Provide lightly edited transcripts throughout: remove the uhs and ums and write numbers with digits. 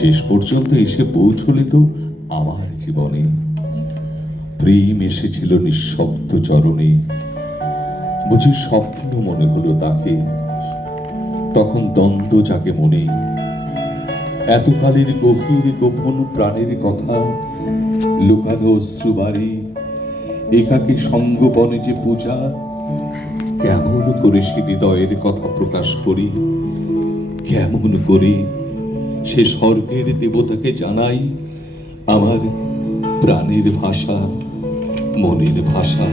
শেষ পর্যন্ত এসে পৌঁছলে তো আমার জীবনে। প্রেম এসেছিল নিঃশব্দ চরণে, বুঝি স্বপ্ন মনে হলো তাকে। তখন দ্বন্দ্ব জাগে মনে, এতকালের গভীর গোপন প্রাণের কথা, লুকানো অশ্রুবারে, একাকী সঙ্গপনে যে পূজা, কেমন করে সে হৃদয়ের কথা প্রকাশ করি, কেমন করে সে স্বর্গের দেবতাকে জানাই আমার প্রাণের ভাষা, মনের ভাষা।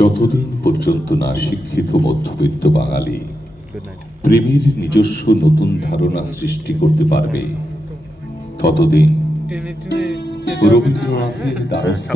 যতদিন পর্যন্ত না শিক্ষিত মধ্যবিত্ত বাঙালি প্রেমের নিজস্ব নতুন ধারণা সৃষ্টি করতে পারবে, ততদিন রবীন্দ্রনাথের দ্বারস্থ